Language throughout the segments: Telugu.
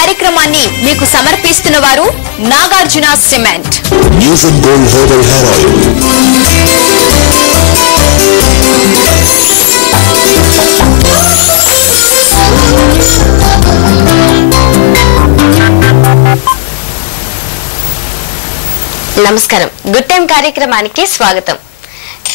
కార్యక్రమాన్ని మీకు సమర్పిస్తున్న వారు Nagarjuna cement. News and gold herbal hair oil. నమస్కారం. గుడ్ టైం కార్యక్రమానికి స్వాగతం.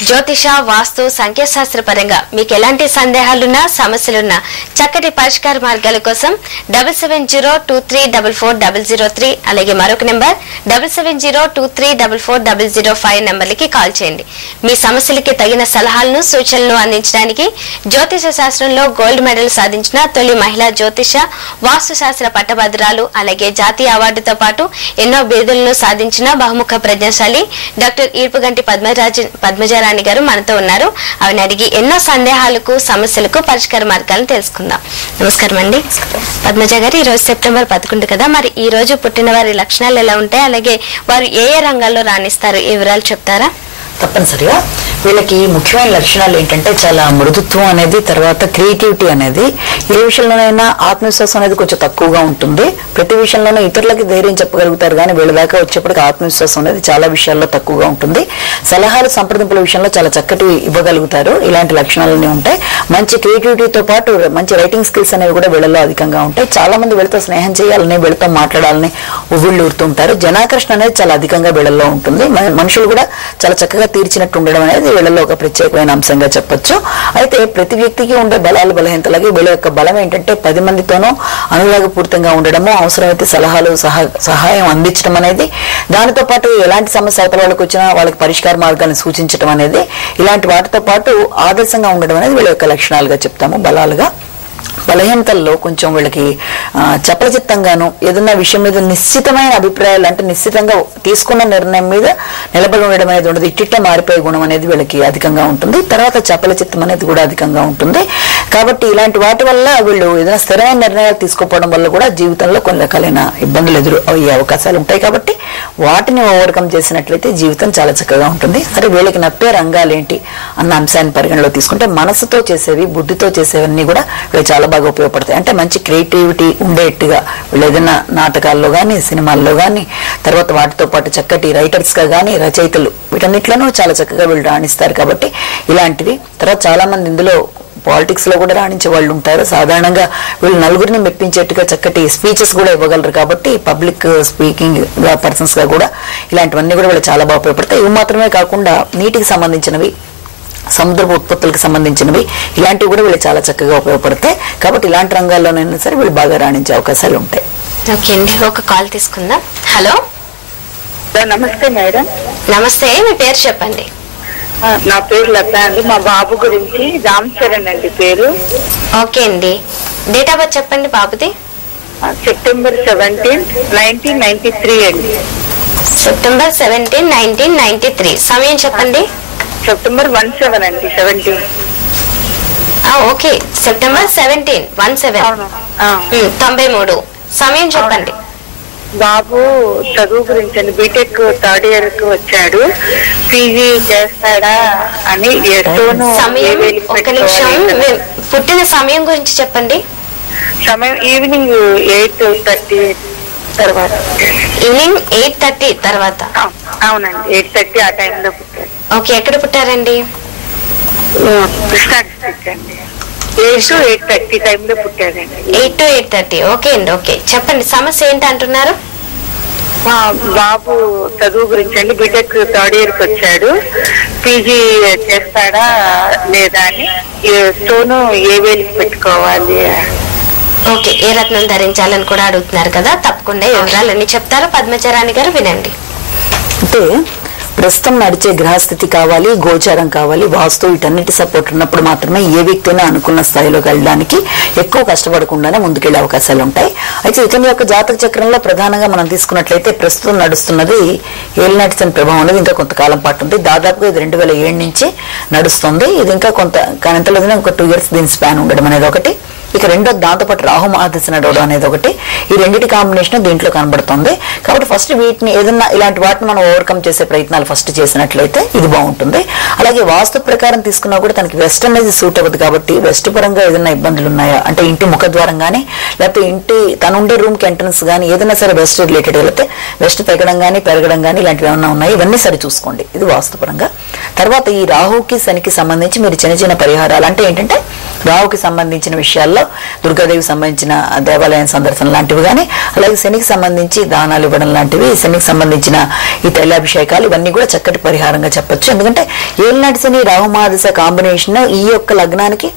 జ్యోతిష, వాస్తు, సంఖ్యాశాస్త్ర పరంగా మీకు ఎలాంటి సందేహాలున్నా, సమస్యలున్నా చక్కటి పరిష్కార మార్గాల కోసం 7702344003 అలాగే మరొక నెంబర్ 7702344005 నెంబర్లకి కాల్ చేయండి. మీ సమస్యలకి తగిన సలహాలను, సూచనలను అందించడానికి జ్యోతిష శాస్త్రంలో గోల్డ్ మెడల్ సాధించిన తొలి మహిళా జ్యోతిష, వాస్తు శాస్త్ర పట్టభద్రాలు అలాగే జాతీయ అవార్డుతో పాటు ఎన్నో బిరుదులను సాధించిన బహుముఖ ప్రజ్ఞాశాలి డాక్టర్ ఈర్పుగంటి పద్మజారాణి గారు మనతో ఉన్నారు. ఆవిని అడిగి ఎన్నో సందేహాలకు, సమస్యలకు పరిష్కార మార్గాలను తెలుసుకుందాం. నమస్కారం అండి. పద్మజ గారు, ఈ రోజు సెప్టెంబర్ 11 కదా, మరి ఈ రోజు పుట్టిన వారి లక్షణాలు ఎలా ఉంటాయి, అలాగే వారు ఏ ఏ రంగాల్లో రాణిస్తారు, ఈ వివరాలు చెప్తారా? తప్పనిసరిగా వీళ్ళకి ముఖ్యమైన లక్షణాలు ఏంటంటే చాలా మృదుత్వం అనేది, తర్వాత క్రియేటివిటీ అనేది, ఏ విషయంలోనైనా ఆత్మవిశ్వాసం అనేది కొంచెం తక్కువగా ఉంటుంది. ప్రతి విషయంలోనూ ఇతరులకి ధైర్యం చెప్పగలుగుతారు, కానీ వీళ్ళ దాకా వచ్చేప్పటికి ఆత్మవిశ్వాసం అనేది చాలా విషయాల్లో తక్కువగా ఉంటుంది. సలహాలు, సంప్రదింపుల విషయంలో చాలా చక్కటి ఇవ్వగలుగుతారు. ఇలాంటి లక్షణాలన్నీ ఉంటాయి. మంచి క్రియేటివిటీతో పాటు మంచి రైటింగ్ స్కిల్స్ అనేవి కూడా వీళ్ళలో అధికంగా ఉంటాయి. చాలా మంది వీళ్ళతో స్నేహం చేయాలని, వీళ్ళతో మాట్లాడాలని ఉవ్విళ్ళూరుతుంటారు. జనాకర్షణ అనేది చాలా అధికంగా వీళ్ళలో ఉంటుంది. మనుషులు కూడా చాలా చక్కగా తీర్చినట్టు ఉండడం అనేది వీళ్ళలో ఒక ప్రత్యేకమైన అంశంగా చెప్పొచ్చు. అయితే ప్రతి వ్యక్తికి ఉండే బలాలు, బలహీనతలకి వీళ్ళ యొక్క బలం ఏంటంటే 10 మందితోనూ అనురాగపూరితంగా ఉండడము, అవసరమైతే సలహాలు, సహాయం అందించడం అనేది, దానితో పాటు ఎలాంటి సమస్య అవతల వాళ్ళకి వచ్చినా వాళ్ళకి పరిష్కార మార్గాన్ని సూచించడం అనేది, ఇలాంటి వాటితో పాటు ఆదర్శంగా ఉండడం అనేది వీళ్ళ యొక్క లక్షణాలుగా చెప్తాము, బలాలుగా. బలహీనతల్లో కొంచెం వీళ్ళకి చపలచిత్తంగాను, ఏదన్నా విషయం మీద నిశ్చితమైన అభిప్రాయాలు, అంటే నిశ్చితంగా తీసుకున్న నిర్ణయం మీద నిలబడి ఉండడం అనేది ఉండదు. ఇట్టిట్లా మారిపోయే గుణం అనేది వీళ్ళకి అధికంగా ఉంటుంది. తర్వాత చపలచిత్తం అనేది కూడా అధికంగా ఉంటుంది. కాబట్టి ఇలాంటి వాటి వల్ల వీళ్ళు ఏదైనా స్థిరమైన నిర్ణయాలు తీసుకోపోవడం వల్ల కూడా జీవితంలో కొన్ని రకాలైన ఇబ్బందులు అయ్యే అవకాశాలు ఉంటాయి. కాబట్టి వాటిని ఓవర్కమ్ చేసినట్లయితే జీవితం చాలా చక్కగా ఉంటుంది. సరే, వీళ్ళకి నప్పే రంగాలు ఏంటి అన్న అంశాన్ని పరిగణలో తీసుకుంటే, మనసుతో చేసేవి, బుద్ధితో చేసేవన్నీ కూడా వీళ్ళు చాలా బాగా ఉపయోగపడతాయి. అంటే మంచి క్రియేటివిటీ ఉండేట్టుగా వీళ్ళు ఏదైనా నాటకాల్లో కానీ, సినిమాల్లో కానీ, తర్వాత వాటితో పాటు చక్కటి రైటర్స్ గా కానీ, రచయితలు, వీటన్నిట్లోనూ చాలా చక్కగా వీళ్ళు రాణిస్తారు. కాబట్టి ఇలాంటివి. తర్వాత చాలా మంది ఇందులో పాలిటిక్స్ లో కూడా రాణించే వాళ్ళు ఉంటారు. సాధారణంగా వీళ్ళు నలుగురిని మెప్పించేట్టుగా చక్కటి స్పీచెస్ కూడా ఇవ్వగలరు. కాబట్టి పబ్లిక్ స్పీకింగ్ పర్సన్స్ గా కూడా ఇలాంటివన్నీ కూడా వీళ్ళు చాలా బాగా ఉపయోగపడతాయి. ఇవి మాత్రమే కాకుండా నీటికి సంబంధించినవి, సముద్రపు ఉత్పత్తులకు సంబంధించినవి, ఇలాంటివి కూడా వీళ్ళు చాలా చక్కగా ఉపయోగపడతాయి. కాబట్టి ఇలాంటి రంగాల్లోనైనా సరే వీళ్ళు బాగా రాణించే అవకాశాలు ఉంటాయి. ఓకే అండి, ఒక కాల్ తీసుకుందాం. హలో, నమస్తే మేడం. నమస్తే, మీ పేరు చెప్పండి. నా పేరు లత అండి. మా బాబు గురించి రామ్ చరణ్ అండి పేరు. ఓకే అండి, డేట్ ఆఫ్ బర్త్ చెప్పండి బాబుది. సెప్టెంబర్ 17, 1993 అండి. సెప్టెంబర్ 17, 1993. సమయం చెప్పండి. సెప్టెంబర్ 17 అండి. 17. Okay, September 17, 93. సమయం చెప్పండి. బాబు చదువు గురించి అండి. బీటెక్ 3rd year కు వచ్చాడు. పీజీ చేస్తాడా అని. సమయం, ఒక నిమిషం, పుట్టిన సమయం గురించి చెప్పండి. సమయం ఈవినింగ్ 8:30 తర్వాత. ఈవినింగ్ 8:30 తర్వాత. అవునండి, 8:30 ఆ టైంలో పుట్టారు. ఓకే, ఎక్కడ పుట్టారండి? కృష్ణా డిస్ట్రిక్ట్ అండి. 8-8:30 టైంలో పుట్టారండి. 8-8:30. ఓకే అండి, ఓకే, చెప్పండి సమస్య ఏంటి అంటున్నారు? బాబు చదువు గురించి అండి. బీటెక్ 3rd year కి వచ్చాడు. పీజీ చేస్తాడా లేదా అని. స్టోను ఏ వేలికి పెట్టుకోవాలి. ఓకే, ఏ రత్నం ధరించాలని కూడా అడుగుతున్నారు కదా. తప్పకుండా వివరాలన్నీ చెప్తారు పద్మజారాణి గారు, వినండి. అంటే ప్రస్తుతం నడిచే గ్రహస్థితి కావాలి, గోచారం కావాలి, వాస్తు వీటన్నిటి సపోర్ట్ ఉన్నప్పుడు మాత్రమే ఏ వ్యక్తి అయినా అనుకున్న స్థాయిలోకి వెళ్ళడానికి ఎక్కువ కష్టపడకుండానే ముందుకెళ్లే అవకాశాలు ఉంటాయి. అయితే ఇతని యొక్క జాతక చక్రంలో ప్రధానంగా మనం తీసుకున్నట్లయితే ప్రస్తుతం నడుస్తున్నది ఏలినాటి శని ప్రభావం అనేది ఇంకా కొంతకాలం పాటు ఉంది. దాదాపుగా ఇది 2007 నుంచి నడుస్తుంది. ఇది ఇంకా కానీ ఎంత లేదన్నా ఒక 2 years దీని స్పాన్ ఉండడం అనేది ఒకటి. ఇక రెండో దాంతోపాటు రాహు మహాదశ నడవడం అనేది ఒకటి. ఈ రెండింటి కాంబినేషన్ దీంట్లో కనబడుతుంది. కాబట్టి ఫస్ట్ వీటిని ఏదన్నా ఇలాంటి వాటిని మనం ఓవర్కమ్ చేసే ప్రయత్నాలు ఫస్ట్ చేసినట్లయితే ఇది బాగుంటుంది. అలాగే వాస్తు ప్రకారం తీసుకున్నా కూడా తనకి వెస్ట్ అనేది సూట్ అవ్వదు. కాబట్టి వెస్ట్ పరంగా ఏదైనా ఇబ్బందులు ఉన్నాయా అంటే ఇంటి ముఖద్వారం కానీ లేకపోతే తను ఉండే రూమ్ కి ఎంట్రన్స్ కానీ ఏదైనా సరే వెస్ట్ రిలేటెడ్ వెళ్తే వెస్ట్ తగ్గడం కానీ పెరగడం కానీ ఇలాంటివి ఏమైనా ఉన్నాయి ఇవన్నీ సరి చూసుకోండి. ఇది వాస్తుపరంగా. తర్వాత ఈ రాహుకి శనికి సంబంధించి మీరు చిన్న చిన్న పరిహారాలు అంటే ఏంటంటే రాహుకి సంబంధించిన విషయాల్లో దుర్గాదేవికి సంబంధించిన దేవాలయం సందర్శన లాంటివి కానీ అలాగే శనికి సంబంధించి దానాలు ఇవ్వడం లాంటివి, శనికి సంబంధించిన ఈ తైలాభిషేకాలు ఇవన్నీ కూడా చక్కటి పరిహారంగా చెప్పొచ్చు. ఎందుకంటే ఏలినాటి శని రాహు మహాదశ కాంబినేషన్ ఈ యొక్క లగ్నానికి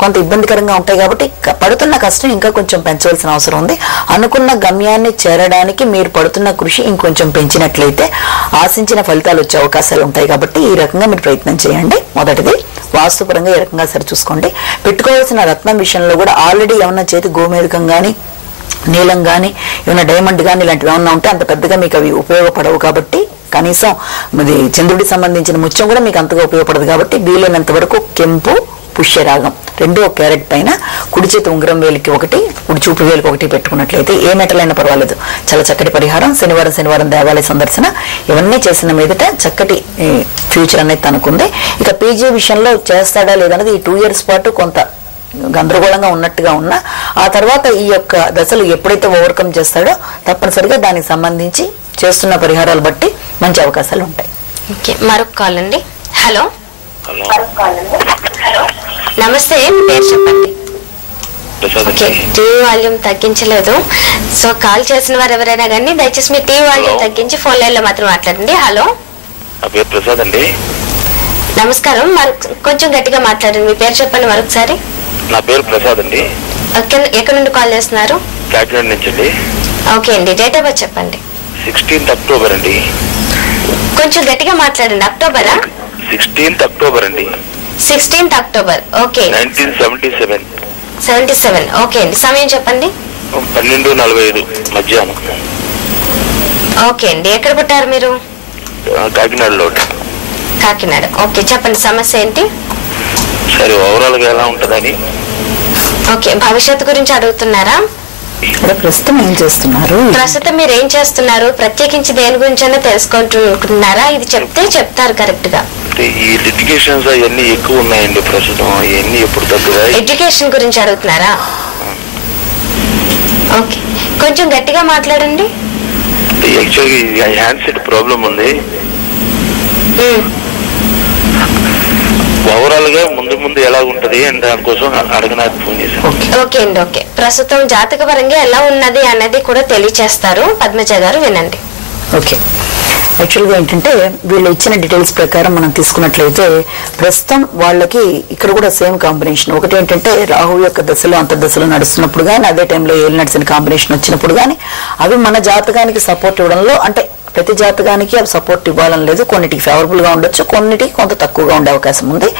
కొంత ఇబ్బందికరంగా ఉంటాయి. కాబట్టి పడుతున్న కష్టం ఇంకా కొంచెం పెంచవలసిన అవసరం ఉంది. అనుకున్న గమ్యాన్ని చేరడానికి మీరు పడుతున్న కృషి ఇంకొంచెం పెంచినట్లయితే ఆశించిన ఫలితాలు వచ్చే అవకాశాలు ఉంటాయి. కాబట్టి ఈ రకంగా మీరు ప్రయత్నం చేయండి. మొదటిది వాస్తుపరంగా ఈ రకంగా సరి చూసుకోండి. పెట్టుకోవాల్సిన రత్నం విషయంలో కూడా ఆల్రెడీ ఏమన్నా చేతి గోమేధికం కానీ నీలం కానీ ఏమైనా డైమండ్ కానీ ఇలాంటివి ఏమన్నా ఉంటే అంత పెద్దగా మీకు అవి ఉపయోగపడవు. కాబట్టి కనీసం ఇది చంద్రుడికి సంబంధించిన ముత్యం కూడా మీకు అంతగా ఉపయోగపడదు. కాబట్టి వీలైనంత వరకు కెంపు పుష్యరాగం 2 క్యారెట్ పైన కుడి చేతి ఉంగరం వేలికి ఒకటి, కుడి చూపు వేలికి ఒకటి పెట్టుకున్నట్లయితే ఏ మెటల్ అయినా పర్వాలేదు. చాలా చక్కటి పరిహారం. శనివారం దేవాలయ సందర్శన ఇవన్నీ చేసిన మీదట చక్కటి ఫ్యూచర్ అనేది తనకుంది. ఇక పీజీ విషయంలో చేస్తాడా లేదన్నది ఈ 2 years పాటు కొంత గందరగోళంగా ఉన్నట్టుగా ఉన్నా ఆ తర్వాత ఈ యొక్క దశలు ఎప్పుడైతే ఓవర్కమ్ చేస్తాడో తప్పనిసరిగా దానికి సంబంధించి చేస్తున్న పరిహారాలు బట్టి మంచి అవకాశాలు ఉంటాయి. మరొక కాల్ అండి. హలో నమస్తే, పేరు చెప్పండి. ఓకే, టీవీ వాల్యూమ్ తగ్గించలేదు. సో కాల్ చేసిన వారు ఎవరైనా కానీ దయచేసి మీ టీవీ వాల్యూమ్ తగ్గించి ఫోన్ లైన్ లో మాత్రం మాట్లాడండి. హలో, ప్రసాద్ అండి. నమస్కారం. కొంచెం గట్టిగా మాట్లాడండి. మీ పేరు చెప్పండి మరొకసారి. నా పేరు ప్రసాద్ అండి. ఎక్కడి నుండి కాల్ చేస్తున్నారు? కాకినాడ నుంచి అండి. ఓకే అండి, డేట్ ఆఫ్ బర్త్ చెప్పండి. 16th October అండి. కొంచెం గట్టిగా మాట్లాడండి. అక్టోబరా? 16th October అండి. 16th October. ఓకే, 1977. 77. ఓకే అండి, సమయం చెప్పండి. 12:45 మధ్యాహ్నం. ఓకే అండి, ఎక్కడ పుట్టారు మీరు? కాకినాడలో. కాకినాడ. ఓకే, చెప్పండి సమస్య ఏంటి? సరే, ఓవరాల్ గా ఎలా ఉంటదని. ఓకే, భవిష్యత్తు గురించి అడుగుతున్నారా? ప్రస్తుతం ఏం చేస్తున్నారు? ప్రస్తుతం మీరు ఏం చేస్తున్నారు, ప్రత్యేకించి దేని గురించి తెలుసుకుంటున్నారా? ఇది చెప్తే చెప్తారు కరెక్ట్ గా. ఈ లిటిగేషన్స్ అవన్నీ ఎక్కువ ఉన్నాయండి ప్రస్తుతం. అవన్నీ ఎప్పుడు తగ్గుతాయి? ఎడ్యుకేషన్ గురించి అడుగుతున్నారా? ఓకే, కొంచెం గట్టిగా మాట్లాడండి. యాక్చువల్గా హ్యాండ్ సెట్ ప్రాబ్లం ఉంది. ఓవరాల్ గా ముందు ఎలా ఉంటది అని దానికోసం అడగడానికి ఫోన్ చేశాను. ఓకే అండి, ఓకే. ప్రస్తుతం జాతక పరంగా ఎలా ఉన్నది అన్నది కూడా తెలియచేస్తారు పద్మజ గారు, వినండి. ఓకే, యాక్చువల్గా ఏంటంటే వీళ్ళు ఇచ్చిన డీటెయిల్స్ ప్రకారం మనం తీసుకున్నట్లయితే ప్రస్తుతం వాళ్ళకి ఇక్కడ కూడా సేమ్ కాంబినేషన్. ఒకటి ఏంటంటే రాహు యొక్క దశలో అంతర్దశలో నడుస్తున్నప్పుడు కానీ అదే టైంలో ఏలినాటి కాంబినేషన్ వచ్చినప్పుడు కానీ అవి మన జాతకానికి సపోర్ట్ ఇవ్వడంలో అంటే ప్రతి జాతకానికి అవి సపోర్ట్ ఇవ్వాలని లేదు. కొన్నిటికి ఫేవరబుల్ గా ఉండొచ్చు, కొన్నిటికి కొంత తక్కువగా ఉండే అవకాశం ఉంది.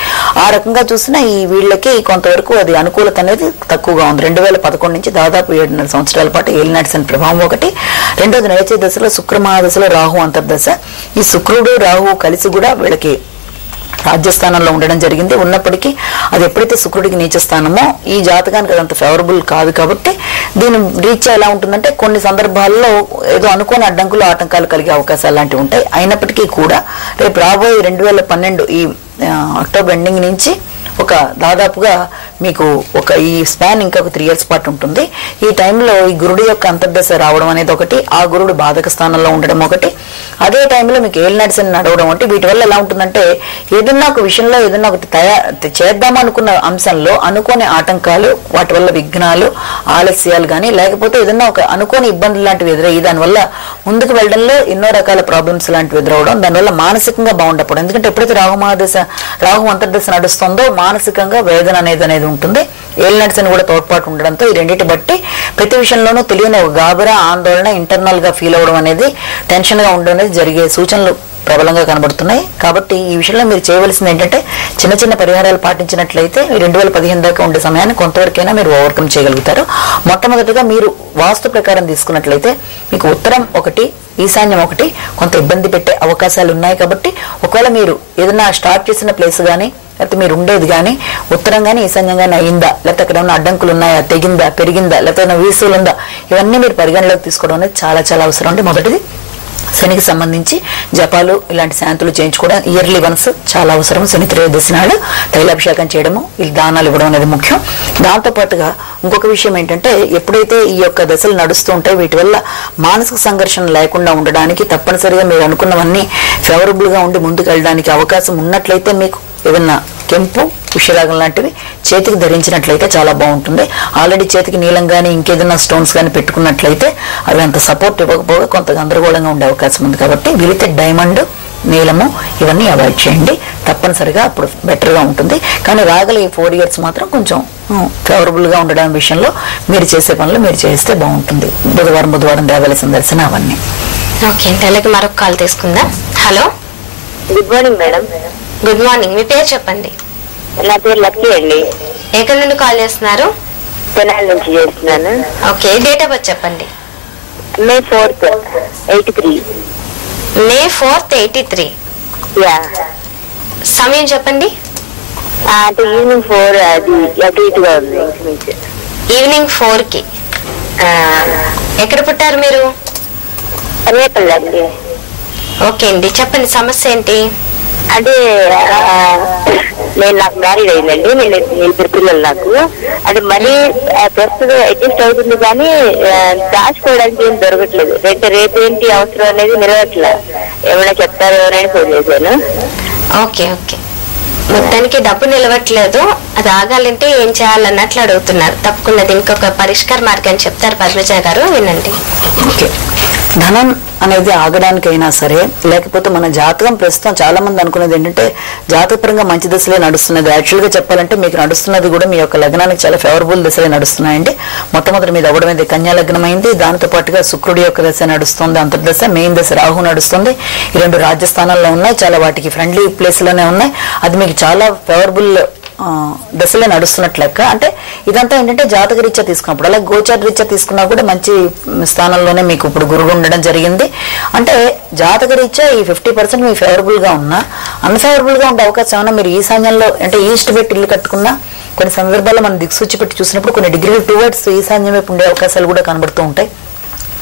ఆ రకంగా చూసినా ఈ వీళ్ళకి కొంతవరకు అది అనుకూలత అనేది తక్కువగా ఉంది. 2011 నుంచి దాదాపు 7.5 సంవత్సరాల పాటు ఏలినాటి శని ప్రభావం ఒకటి. రెండోది నడిచే దశలో శుక్ర మహాదశలో రాహు అంతర్దశ. ఈ శుక్రుడు రాహు కలిసి కూడా వీళ్ళకి రాజ్యస్థానంలో ఉండడం జరిగింది. ఉన్నప్పటికీ అది ఎప్పుడైతే శుక్రుడికి నీచ స్థానమో ఈ జాతకానికి అదంత ఫేవరబుల్ కాదు. కాబట్టి దీని రీచ్ ఎలా ఉంటుందంటే కొన్ని సందర్భాల్లో ఏదో అనుకోని అడ్డంకులు ఆటంకాలు కలిగే అవకాశాలు లాంటివి ఉంటాయి. అయినప్పటికీ కూడా రేపు రాబోయే 2012 ఈ అక్టోబర్ ఎండింగ్ నుంచి ఒక దాదాపుగా మీకు ఈ స్పాన్ ఇంకా ఒక 3 years పాటు ఉంటుంది. ఈ టైంలో ఈ గురుడు యొక్క అంతర్దశ రావడం అనేది ఒకటి, ఆ గురుడు బాధక స్థానంలో ఉండడం ఒకటి, అదే టైంలో మీకు ఏలినాటి శని నడవడం అంటే వీటి వల్ల ఎలా ఉంటుందంటే ఏదన్నా ఒక విషయంలో ఏదన్నా ఒకటి చేద్దామనుకున్న అంశంలో అనుకోని ఆటంకాలు, వాటి వల్ల విఘ్నాలు, ఆలస్యాలు కానీ లేకపోతే ఏదన్నా ఒక అనుకోని ఇబ్బందులు లాంటివి ఎదురయ్యి దానివల్ల ముందుకు వెళ్ళడంలో ఎన్నో రకాల ప్రాబ్లమ్స్ లాంటివి ఎదురవడం, దానివల్ల మానసికంగా బాగుండకపోవడం. ఎందుకంటే ఎప్పుడైతే రాహు అంతర్దశ నడుస్తుందో మానసికంగా వేదన అనేది ఉంటుంది. ఏలినాటి శని కూడా తోడ్పాటు ఉండడంతో ఈ రెండింటి బట్టి ప్రతి విషయంలోనూ తెలియని ఒక గాబరా, ఆందోళన, ఇంటర్నల్ గా ఫీల్ అవ్వడం అనేది, టెన్షన్ గా ఉండడం అనేది జరిగే సూచనలు ప్రబలంగా కనబడుతున్నాయి. కాబట్టి ఈ విషయంలో మీరు చేయవలసింది ఏంటంటే చిన్న చిన్న పరిహారాలు పాటించినట్లయితే 2015 దాకా ఉండే సమయాన్ని కొంతవరకైనా మీరు ఓవర్కమ్ చేయగలుగుతారు. మొట్టమొదటిగా మీరు వాస్తు ప్రకారం తీసుకున్నట్లయితే మీకు ఉత్తరం ఒకటి, ఈశాన్యం ఒకటి కొంత ఇబ్బంది పెట్టే అవకాశాలు ఉన్నాయి. కాబట్టి ఒకవేళ మీరు ఏదైనా స్టార్ట్ చేసిన ప్లేస్ కానీ లేకపోతే మీరు ఉండేది కానీ ఉత్తరం కానీ ఈశాన్యం కానీ అయిందా, లేకపోతే అక్కడ ఉన్న అడ్డంకులు ఉన్నాయా, తెగిందా, పెరిగిందా, లేకపోతే వీసులు ఉందా, ఇవన్నీ మీరు పరిగణలోకి తీసుకోవడం అనేది చాలా చాలా అవసరం. అంటే మొదటిది శనికి సంబంధించి జపాలు ఇలాంటి శాంతులు చేయించుకోవడం ఇయర్లీ వన్స్ చాలా అవసరం. శని త్రయోదశి నాడు తైలాభిషేకం చేయడము, ఈ దానాలు ఇవ్వడం అనేది ముఖ్యం. దాంతో పాటుగా ఇంకొక విషయం ఏంటంటే ఎప్పుడైతే ఈ యొక్క దశలు నడుస్తూ ఉంటాయో వీటి వల్ల మానసిక సంఘర్షణ లేకుండా ఉండడానికి తప్పనిసరిగా మీరు అనుకున్నవన్నీ ఫేవరబుల్ గా ఉండి ముందుకు వెళ్ళడానికి అవకాశం ఉన్నట్లయితే మీకు ఏదన్నా కెంపు, పుష్యరాగం లాంటివి చేతికి ధరించినట్లయితే చాలా బాగుంటుంది. ఆల్రెడీ చేతికి నీలం కానీ ఇంకేదైనా స్టోన్స్ కానీ పెట్టుకున్నట్లయితే అవి అంత సపోర్ట్ ఇవ్వకపోగా కొంత గందరగోళంగా ఉండే అవకాశం ఉంది. కాబట్టి వీలైతే డైమండ్, నీలము ఇవన్నీ అవాయిడ్ చేయండి. తప్పనిసరిగా అప్పుడు బెటర్ గా ఉంటుంది. కానీ రాగల ఈ 4 years మాత్రం కొంచెం ఫేవరబుల్ గా ఉండడం విషయంలో మీరు చేసే పనులు మీరు చేస్తే బాగుంటుంది. బుధవారం దేవాలయ సందర్శన అవన్నీ. ఓకే, అలాగే మరొక కాల్ తీసుకుందాం. Hello, good morning madam. Good morning. మీ పేరు చెప్పండి. నా పేరు లక్కీ అండి. ఎక్కడి నుండి కాల్ చేస్తున్నారు? తెనాలి నుంచి చేస్తున్నాను. ఓకే, డేట్ ఆఫ్ బర్త్ చెప్పండి. May 4th, 83. May 4th, 83. Yeah. సమయం చెప్పండి. అంటే ఈవినింగ్ 4 అది అటు ఇటుగా ఉంది ఇంచుమించు. ఈవినింగ్ 4కి. ఎక్కడ పుట్టారు మీరు? రేపల్లి అండి. ఓకే అండి, చెప్పండి సమస్య ఏంటి? అంటే నాకు మ్యారీడ్ అయిందండి. నేను 2 పిల్లలు నాకు. అంటే మనీ ప్రస్తుతం అడ్జస్ట్ అవుతుంది కానీ దాచుకోవడానికి ఏం దొరకట్లేదు. రేపు ఏంటి అవసరం అనేది నిలవట్లే. ఏమైనా చెప్తారు ఎవరైనా ఫోన్ చేశాను. ఓకే ఓకే, మొత్తానికి డబ్బు నిలవట్లేదు, అది ఆగాలంటే ఏం చేయాలన్నట్లు అడుగుతున్నారు. తప్పకుండా దీనికి ఒక పరిష్కార మార్గాన్ని చెప్తారు పద్మజ గారు, వినండి. ఓకే, ధనం అనేది ఆగడానికైనా సరే లేకపోతే మన జాతకం ప్రస్తుతం చాలా మంది అనుకునేది ఏంటంటే జాతకపరంగా మంచి దశలే నడుస్తున్నది. యాక్చువల్ గా చెప్పాలంటే మీకు నడుస్తున్నది కూడా మీ యొక్క లగ్నానికి చాలా ఫేవరబుల్ దశలే నడుస్తున్నాయండి. మొట్టమొదటి మీద అవ్వడం అనేది కన్యా లగ్నం అయింది. దానితో పాటుగా శుక్రుడి యొక్క దశ నడుస్తుంది, అంతర్దశ, మెయిన్ దశ రాహు నడుస్తుంది. ఈ 2 రాజ్యస్థానాల్లో ఉన్నాయి, చాలా వాటికి ఫ్రెండ్లీ ప్లేస్ లోనే ఉన్నాయి. అది మీకు చాలా ఫేవరబుల్ దశలే నడుస్తున్నట్లు లెక్క. అంటే ఇదంతా ఏంటంటే జాతక రీత్యా తీసుకున్నప్పుడు, అలాగే గోచార రీత్యా తీసుకున్నా కూడా మంచి స్థానంలోనే మీకు ఇప్పుడు గురుడు ఉండడం జరిగింది. అంటే జాతక రీత్యా ఈ 50% మీకు ఫేవరబుల్ గా ఉన్నా అన్ఫేవరబుల్ గా ఉండే అవకాశం ఏమన్నా మీరు ఈశాన్యంలో అంటే ఈస్ట్ పెట్టి ఇల్లు కట్టుకున్నా కొన్ని సందర్భాల్లో మనం దిక్సూచి పెట్టి చూసినప్పుడు కొన్ని డిగ్రీలు టువర్డ్స్ ఈశాన్యం వైపు ఉండే అవకాశాలు కూడా కనబడుతూ ఉంటాయి.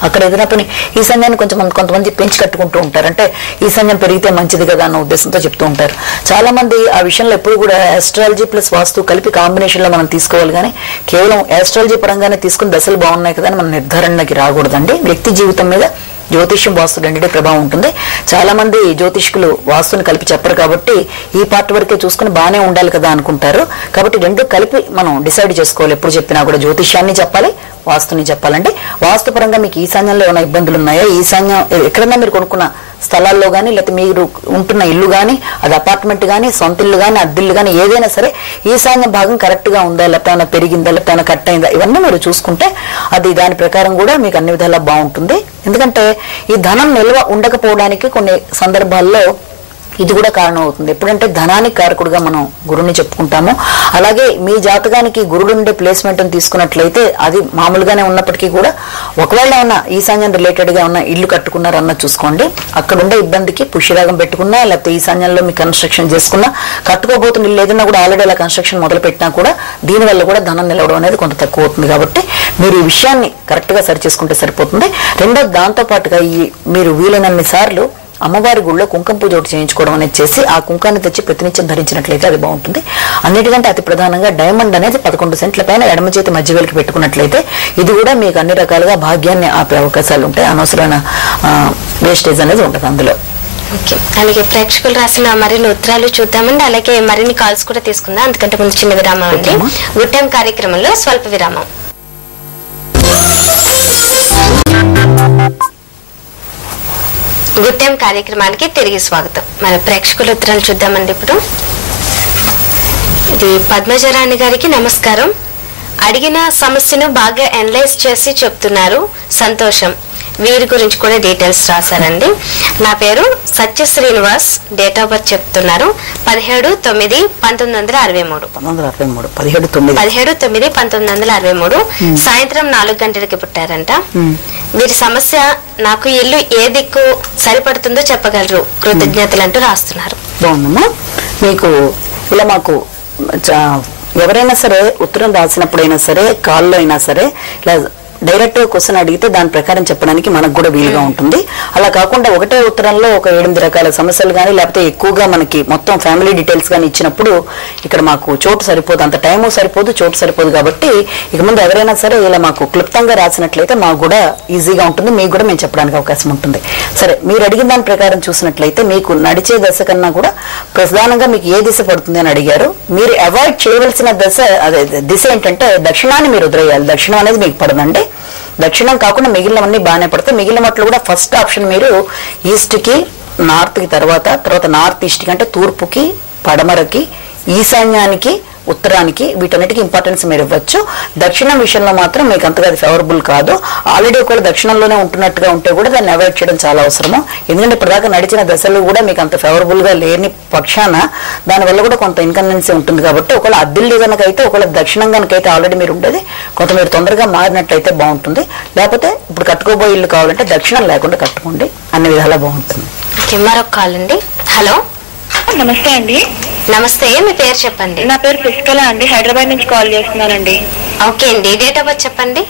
అక్కడ ఏదైనా పని ఈశాన్యాన్ని కొంతమంది పెంచి కట్టుకుంటూ ఉంటారు. అంటే ఈశాన్యం పెరిగితే మంచిది కదా అన్న ఉద్దేశంతో చెప్తూ ఉంటారు. చాలా మంది ఆ విషయంలో ఎప్పుడు కూడా ఆస్ట్రాలజీ ప్లస్ వాస్తు కలిపి కాంబినేషన్ లో మనం తీసుకోవాలి కానీ కేవలం ఆస్ట్రాలజీ పరంగానే తీసుకుని దశలు బాగున్నాయి కదా అని మనం నిర్ధారణకి రాకూడదండి. వ్యక్తి జీవితం మీద జ్యోతిష్యం, వాస్తు రెండింటి ప్రభావం ఉంటుంది. చాలా మంది జ్యోతిష్కులు వాస్తుని కలిపి చెప్పరు కాబట్టి ఈ పార్ట్ వరకే చూసుకుని బాగానే ఉండాలి కదా అనుకుంటారు. కాబట్టి 2 కలిపి మనం డిసైడ్ చేసుకోవాలి. ఎప్పుడు చెప్పినా కూడా జ్యోతిష్యాన్ని చెప్పాలి, వాస్తుని చెప్పాలంటే వాస్తు పరంగా మీకు ఈశాన్యంలో ఏమైనా ఇబ్బందులు ఉన్నాయా, ఈశాన్యం ఎక్కడన్నా మీరు కొనుక్కున్న స్థలాల్లో కానీ లేకపోతే మీరు ఉంటున్న ఇల్లు కానీ అది అపార్ట్మెంట్ కానీ సొంత ఇల్లు కానీ అద్దిల్లు కానీ ఏదైనా సరే ఈశాన్య భాగం కరెక్ట్ గా ఉందా, లేకపోతే పెరిగిందా, లేకపోతే కట్ అయిందా, ఇవన్నీ మీరు చూసుకుంటే అది దాని ప్రకారం కూడా మీకు అన్ని విధాలా బాగుంటుంది. ఎందుకంటే ఈ ధనం నిల్వ ఉండకపోవడానికి కొన్ని సందర్భాల్లో ఇది కూడా కారణం అవుతుంది. ఎప్పుడంటే ధనానికి కారకుడుగా మనం గురుని చెప్పుకుంటాము. అలాగే మీ జాతకానికి గురుడు ఉండే ప్లేస్మెంట్ తీసుకున్నట్లయితే అది మామూలుగానే ఉన్నప్పటికీ కూడా ఒకవేళ ఉన్న ఈశాన్యం రిలేటెడ్ గా ఉన్న ఇల్లు కట్టుకున్నారన్న చూసుకోండి. అక్కడ ఉండే ఇబ్బందికి పుష్యరాగం పెట్టుకున్నా లేకపోతే ఈశాన్యంలో మీ కన్స్ట్రక్షన్ చేసుకున్నా కట్టుకోబోతున్న ఇల్లు ఏదైనా కూడా ఆల్రెడీ అలా కన్స్ట్రక్షన్ మొదలు పెట్టినా కూడా దీనివల్ల కూడా ధనం నిలవడం అనేది కొంత తక్కువ అవుతుంది. కాబట్టి మీరు ఈ విషయాన్ని కరెక్ట్ గా సరి చేసుకుంటే సరిపోతుంది. రెండోది దాంతో పాటుగా మీరు వీలైనన్ని సార్లు అమ్మవారి గుళ్ళో కుంకుమ పూజ ఒకటి చేయించుకోవడం అనేది చేసి ఆ కుంకాన్ని తెచ్చి ప్రతినిత్యం ధరించినట్లయితే అది బాగుంటుంది. అన్నిటికంటే అతి ప్రధానంగా డైమండ్ అనేది 11 సెంట్ల పైన ఎడమ చేతి మధ్య వేలికి పెట్టుకున్నట్లయితే ఇది కూడా మీకు అన్ని రకాలుగా భాగ్యాన్ని ఆపే అవకాశాలు ఉంటాయి. అనవసరమైన వేస్టేజ్ అనేది ఉంటుంది అందులో. ఓకే, అలాగే ప్రేక్షకులు రాసిన మరిన్ని ఉత్తరాలు చూద్దామండి. అలాగే మరిన్ని కాల్స్ కూడా తీసుకుందాం. అందుకంటే ముందు చిన్న విరామం అండి. గుడ్ టైం కార్యక్రమంలో స్వల్ప విరామం. గుడ్ టైం కార్యక్రమానికి తిరిగి స్వాగతం. మన ప్రేక్షకుల ఉత్తరాలు చూద్దామండి. ఇప్పుడు ఇది పద్మజరాణి గారికి నమస్కారం. అడిగిన సమస్యను బాగా అనలైజ్ చేసి చెప్తున్నారు, సంతోషం. వీరి గురించి కూడా డీటెయిల్స్ రాశారండి. నా పేరు సత్య శ్రీనివాస్, డేట్ ఆఫ్ బర్త్ చెప్తున్నారు 17/9/1963. 17/9/1963 సాయంత్రం 4 గంటలకి పుట్టారంట. వీరి సమస్య, నాకు ఇల్లు ఏ దిక్కు సరిపడుతుందో చెప్పగలరు, కృతజ్ఞతలు అంటూ రాస్తున్నారు. బాగుందమ్మా. మీకు ఇలా మాకు ఎవరైనా సరే ఉత్తరం రాసినప్పుడైనా సరే, కాల్లో అయినా సరే ఇలా డైరెక్ట్ గా క్వశ్చన్ అడిగితే దాని ప్రకారం చెప్పడానికి మనకు కూడా వీలుగా ఉంటుంది. అలా కాకుండా ఒకటే ఉత్తరంలో ఒక 8 రకాల సమస్యలు కానీ లేకపోతే ఎక్కువగా మనకి మొత్తం ఫ్యామిలీ డీటెయిల్స్ కానీ ఇచ్చినప్పుడు ఇక్కడ మాకు చోటు సరిపోదు, అంత టైము సరిపోదు, చోటు సరిపోదు. కాబట్టి ఇక ముందు ఎవరైనా సరే ఇలా మాకు క్లుప్తంగా రాసినట్లయితే మాకు కూడా ఈజీగా ఉంటుంది, మీకు కూడా మేము చెప్పడానికి అవకాశం ఉంటుంది. సరే, మీరు అడిగిన దాని ప్రకారం చూసినట్లయితే మీకు నడిచే దశ కన్నా కూడా ప్రధానంగా మీకు ఏ దిశ పడుతుంది అని అడిగారు. మీరు అవాయిడ్ చేయవలసిన దిశ ఏంటంటే దక్షిణాన్ని మీరు వదిలేయాలి. దక్షిణం అనేది మీకు పడదండి. దక్షిణం కాకుండా మిగిలినవన్నీ బాగానే పడతాయి. మిగిలిన మట్లు కూడా ఫస్ట్ ఆప్షన్ మీరు ఈస్ట్ కి, నార్త్ కి, తర్వాత నార్త్ ఈస్ట్ కి అంటే తూర్పుకి, పడమరకి, ఈశాన్యానికి, ఉత్తరానికి, వీటన్నిటికీ ఇంపార్టెన్స్ మీరు ఇవ్వచ్చు. దక్షిణం విషయంలో మాత్రం మీకు అంతగా అది ఫేవరబుల్ కాదు. ఆల్రెడీ ఒకవేళ దక్షిణంలోనే ఉంటున్నట్టుగా ఉంటే కూడా దాన్ని అవాయిడ్ చేయడం చాలా అవసరము. ఎందుకంటే ఇప్పటిదాకా నడిచిన దశలు కూడా మీకు అంత ఫేవరబుల్ గా లేని పక్షాన దానివల్ల కూడా కొంత ఇన్కన్వీనియన్స్ ఉంటుంది. కాబట్టి ఒకవేళ అద్దిల్లి కనుకైతే, ఒకవేళ దక్షిణం కనుకైతే ఆల్రెడీ మీరు ఉండేది కొంత మీరు తొందరగా మారినట్లయితే బాగుంటుంది. లేకపోతే ఇప్పుడు కట్టుకోబోయే ఇల్లు కావాలంటే దక్షిణం లేకుండా కట్టుకోండి, అన్ని విధాలా బాగుంటుంది. మరొక కాల్ అండి. హలో, నమస్తే అండి. నమస్తే, మీ పేరు చెప్పండి. నా పేరు పుష్కల అండి, హైదరాబాద్ నుంచి కాల్ చేస్తున్నానండి. ఓకే అండి, డేట్ ఆఫ్ బర్త్ చెప్పండి.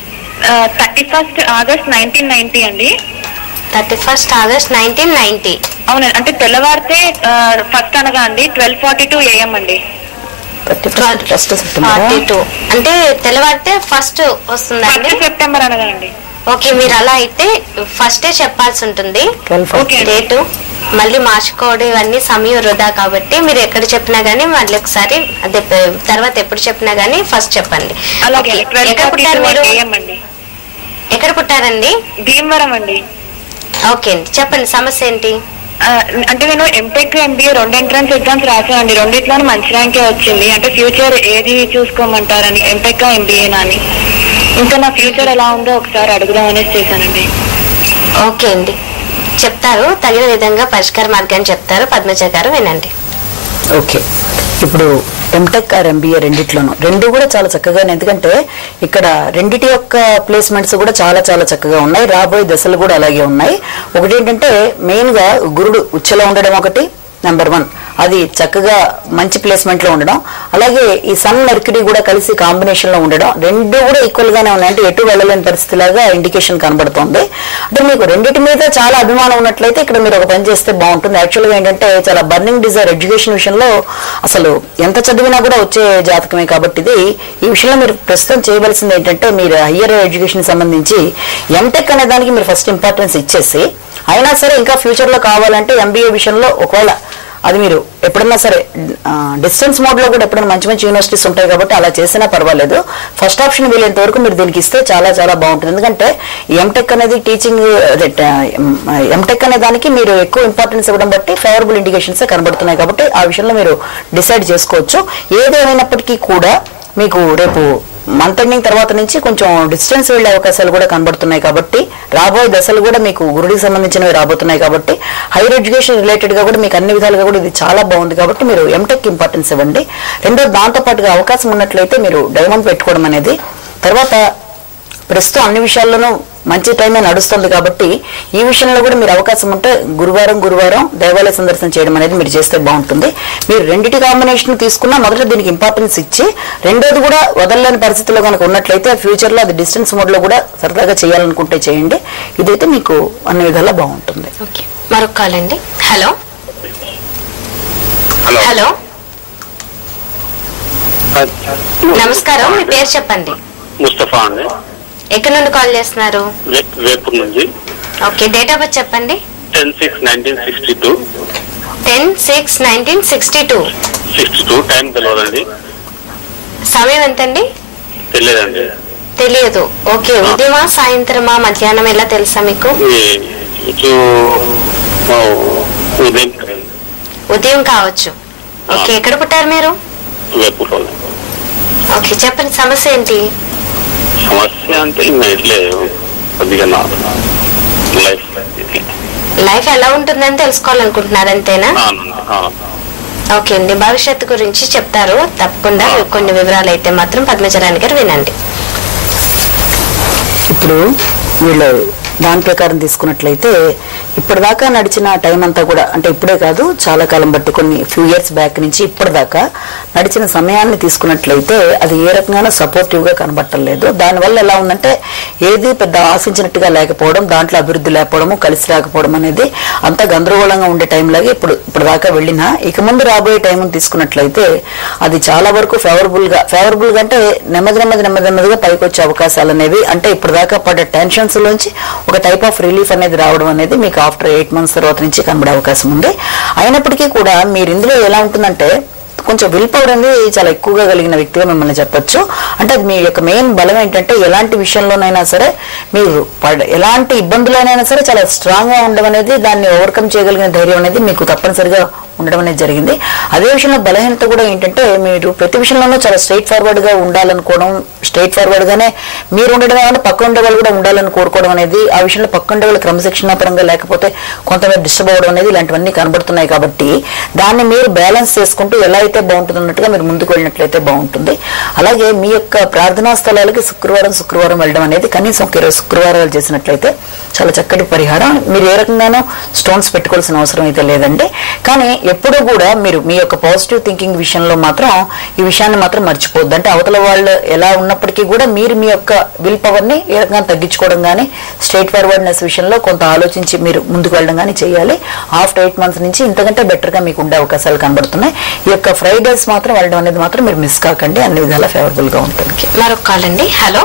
31 ఆగస్ట్ 1990 అండి. 31 ఆగస్ట్ 1990. అవునండి, అంటే తెల్లవారితే ఫస్ట్ అనగా అండి 12:42 AM అండి. 42 అంటే తెల్లవారితే ఫస్ట్ వస్తుందండి. 1 సెప్టెంబర్ అనగా అండి. ఓకే, మీరు అలా అయితే ఫస్టే చెప్పాల్సి ఉంటుంది డేటు. మళ్ళీ మార్చుకోవడం ఇవన్నీ సమయం వృధా. కాబట్టి మీరు ఎక్కడ చెప్పినా గానీ మళ్ళీ ఒకసారి అదే తర్వాత ఎప్పుడు చెప్పినా గానీ ఫస్ట్ చెప్పండి. ఎక్కడ పుట్టారు మీరు? ఎక్కడ పుట్టారండి? భీమవరం అండి. ఓకే అండి, చెప్పండి సమస్య ఏంటి? అంటే నేను ఎంటెక్ ఎంబీఏ 2 ఎంట్రన్స్ ఎగ్జామ్స్ రాశానండి. రెండిట్లోనూ మంచి ర్యాంకే వచ్చింది. అంటే ఫ్యూచర్ ఏది చూసుకోమంటారని, ఎంటెక్ ఎంబీఏనా అని. ఇంకా నా ఫ్యూచర్ ఎలా ఉందో ఒకసారి అడుగుదాం అనేసి చేశానండి. ఓకే అండి, చెప్తారు, తగిన విధంగా పరిష్కార మార్గాన్ని చెప్తారు. పద్మజ గారు వినండి. ఓకే, ఇప్పుడు ఎంటెక్ ఆర్ ఎంబీఏ రెండు కూడా చాలా చక్కగా, ఎందుకంటే ఇక్కడ రెండిటి యొక్క ప్లేస్మెంట్స్ కూడా చాలా చాలా చక్కగా ఉన్నాయి. రాబోయే దశలు కూడా అలాగే ఉన్నాయి. ఒకటి ఏంటంటే మెయిన్ గా గురుడు ఉచ్చలో ఉండడం ఒకటి, నెంబర్ 1 అది చక్కగా మంచి ప్లేస్మెంట్ లో ఉండడం. అలాగే ఈ సన్ మెర్క్యూరీ కూడా కలిసి కాంబినేషన్ లో ఉండడం, రెండు కూడా ఈక్వల్ గానే ఉన్నాయి. అంటే ఎటు వెళ్ళలేని పరిస్థితి లాగా ఇండికేషన్ కనబడుతోంది. అంటే మీకు రెండింటి మీద చాలా అభిమానం ఉన్నట్లయితే ఇక్కడ మీరు ఒక పని చేస్తే బాగుంటుంది. యాక్చువల్ గా ఏంటంటే చాలా బర్నింగ్ డిజైర్ ఎడ్యుకేషన్ విషయంలో అసలు ఎంత చదివినా కూడా వచ్చే జాతకమే. కాబట్టి ఇది ఈ విషయంలో మీరు ప్రస్తుతం చేయవలసింది ఏంటంటే మీరు హయ్యర్ ఎడ్యుకేషన్ సంబంధించి ఎంటెక్ అనే దానికి మీరు ఫస్ట్ ఇంపార్టెన్స్ ఇచ్చేసి, అయినా సరే ఇంకా ఫ్యూచర్ లో కావాలంటే ఎంబీఏ విషయంలో ఒకవేళ అది మీరు ఎప్పుడన్నా సరే డిస్టెన్స్ మోడ్ లో కూడా ఎప్పుడైనా మంచి మంచి యూనివర్సిటీస్ ఉంటాయి కాబట్టి అలా చేసినా పర్వాలేదు. ఫస్ట్ ఆప్షన్ వీలైనంత వరకు మీరు దీనికి ఇస్తే చాలా చాలా బాగుంటుంది. ఎందుకంటే ఎంటెక్ అనేది టీచింగ్, ఎంటెక్ అనే దానికి మీరు ఎక్కువ ఇంపార్టెన్స్ ఇవ్వడం బట్టి ఫేవరబుల్ ఇండికేషన్స్ కనబడుతున్నాయి. కాబట్టి ఆ విషయంలో మీరు డిసైడ్ చేసుకోవచ్చు. ఏదేమైనప్పటికీ కూడా మీకు రేపు మంత్ ఎండింగ్ తర్వాత నుంచి కొంచెం డిస్టెన్స్ వెళ్లే అవకాశాలు కూడా కనబడుతున్నాయి. కాబట్టి రాబోయే దశలు కూడా మీకు గురుడికి సంబంధించినవి రాబోతున్నాయి. కాబట్టి హైయర్ ఎడ్యుకేషన్ రిలేటెడ్ గా కూడా మీకు అన్ని విధాలుగా కూడా ఇది చాలా బాగుంది. కాబట్టి మీరు ఎంటెక్ ఇంపార్టెన్స్ ఇవ్వండి. రెండో దాంతో పాటుగా అవకాశం ఉన్నట్లయితే మీరు డైమండ్ పెట్టుకోవడం అనేది. తర్వాత ప్రస్తుతం అన్ని విషయాల్లోనూ మంచి టైమే నడుస్తుంది. కాబట్టి ఈ విషయంలో కూడా మీరు అవకాశం ఉంటే గురువారం దేవాలయ సందర్శన చేయడం అనేది మీరు చేస్తే బాగుంటుంది. మీరు రెండింటి కాంబినేషన్ తీసుకున్నా మొదట దీనికి ఇంపార్టెన్స్ ఇచ్చి, రెండోది కూడా వదలలేని పరిస్థితిలో కనుక ఉన్నట్లయితే ఫ్యూచర్ లో అది డిస్టెన్స్ మోడ్ లో కూడా సరదాగా చేయాలనుకుంటే చేయండి. ఇదైతే మీకు అన్ని విధాలా బాగుంటుంది. మరొక కాల్ అండి. హలో హలో, నమస్కారం, మీ పేరు చెప్పండి. ముస్తఫా అండి. ఎక్కడి నుండి కాల్ చేస్తున్నారు? వేపూర్ నుంచి. ఓకే, డేట్ ఆఫ్ బర్త్ చెప్పండి. 10/6/1962. 10/6/1962. టైం తెలియదండి. సమయం ఎంతండి? తెలియదండి. తెలియదు. ఓకే, ఉదయమా సాయంత్రమా మధ్యాహ్నం ఎలా తెలుసా మీకు? ఉదయం కావచ్చు. ఓకే, ఎక్కడ పుట్టారు మీరు? వేపూర్. ఓకే, చెప్పండి సమస్య ఏంటి? సమస్య అంటే ఇట్లే కొద్దిగా లైఫ్ ఎలా ఉంటుందని తెలుసుకోవాలనుకుంటున్నారు అంతేనా? ఓకే అండి, భవిష్యత్తు గురించి చెప్తారు తప్పకుండా. కొన్ని వివరాలు అయితే మాత్రం పద్మజరాణి గారు వినండి. ఇప్పుడు వీళ్ళు దాని ప్రకారం తీసుకున్నట్లయితే ఇప్పటిదాకా నడిచిన టైం అంతా కూడా, అంటే ఇప్పుడే కాదు చాలా కాలం బట్టి కొన్ని ఫ్యూ ఇయర్స్ బ్యాక్ నుంచి ఇప్పటిదాకా నడిచిన సమయాన్ని తీసుకున్నట్లయితే అది ఏ రకంగా సపోర్టివ్ గా కనబట్టలేదు. దానివల్ల ఎలా ఉందంటే ఏది పెద్ద ఆశించినట్టుగా లేకపోవడం, దాంట్లో అభివృద్ధి లేకపోవడము, కలిసి రాకపోవడం అనేది అంత గందరగోళంగా ఉండే టైం లాగే ఇప్పటిదాకా వెళ్ళినా ఇక ముందు రాబోయే టైం తీసుకున్నట్లయితే అది చాలా వరకు ఫేవరబుల్ గా అంటే నెమ్మదిగా పైకి వచ్చే అవకాశాలు అనేవి, అంటే ఇప్పటిదాకా పడ్డ టెన్షన్స్ లోంచి ఒక టైప్ ఆఫ్ రిలీఫ్ అనేది రావడం అనేది మీకు ఆఫ్టర్ 8 months తర్వాత నుంచి కనబడే అవకాశం ఉంది. అయినప్పటికీ కూడా మీరు ఇందులో ఎలా ఉంటుందంటే కొంచెం విల్ పవర్ అనేది చాలా ఎక్కువగా కలిగిన వ్యక్తిగా మిమ్మల్ని చెప్పొచ్చు. అంటే అది మీ యొక్క మెయిన్ బలం ఏంటంటే ఎలాంటి విషయంలోనైనా సరే మీరు ఎలాంటి ఇబ్బందులైనా సరే చాలా స్ట్రాంగ్ గా ఉండడం అనేది, దాన్ని ఓవర్కమ్ చేయగలిగిన ధైర్యం అనేది మీకు తప్పనిసరిగా ఉండడం అనేది జరిగింది. అదే విషయంలో బలహీనత కూడా ఏంటంటే మీరు ప్రతి విషయంలోనూ చాలా స్ట్రైట్ ఫార్వర్డ్ గా ఉండాలనుకోవడం, స్ట్రైట్ ఫార్వర్డ్ గానే మీరు ఉండడం ఏమైనా పక్క ఉండే వాళ్ళు కూడా ఉండాలని కోరుకోవడం అనేది, ఆ విషయంలో పక్క ఉండే వాళ్ళు క్రమశిక్షణ పరంగా లేకపోతే కొంతమంది డిస్టర్బ్ అవ్వడం అనేది ఇలాంటివన్నీ కనబడుతున్నాయి. కాబట్టి దాన్ని మీరు బ్యాలెన్స్ చేసుకుంటూ ఎలా అయితే బాగుంటుంది అన్నట్టుగా మీరు ముందుకు వెళ్ళినట్లయితే బాగుంటుంది. అలాగే మీ యొక్క ప్రార్థనా స్థలాలకి శుక్రవారం వెళ్ళడం అనేది కనీసం 20 శుక్రవారాలు చేసినట్లయితే చాలా చక్కటి పరిహారం. మీరు ఏ రకంగానూ స్టోన్స్ పెట్టుకోవాల్సిన అవసరం అయితే లేదండి. కానీ ఎప్పుడూ కూడా మీరు మీ యొక్క పాజిటివ్ థింకింగ్ విషయంలో మాత్రం ఈ విషయాన్ని మాత్రం మర్చిపోద్దు. అంటే అవతల వాళ్ళు ఎలా ఉన్నప్పటికీ కూడా మీరు మీ యొక్క విల్ పవర్ ని ఏ రకంగా తగ్గించుకోవడం కానీ, స్ట్రైట్ ఫార్వర్డ్నెస్ విషయంలో కొంత ఆలోచించి మీరు ముందుకు వెళ్ళడం కానీ చేయాలి. ఆఫ్టర్ 8 months నుంచి ఇంతకంటే బెటర్ గా మీకు ఉండే అవకాశాలు కనబడుతున్నాయి. ఈ యొక్క ఫ్రైడేస్ మాత్రం వెళ్ళడం అనేది మాత్రం మీరు మిస్ కాకండి, అన్ని విధాలా ఫేవరబుల్ గా ఉంటుంది. మరొక కాల్ అండి. హలో,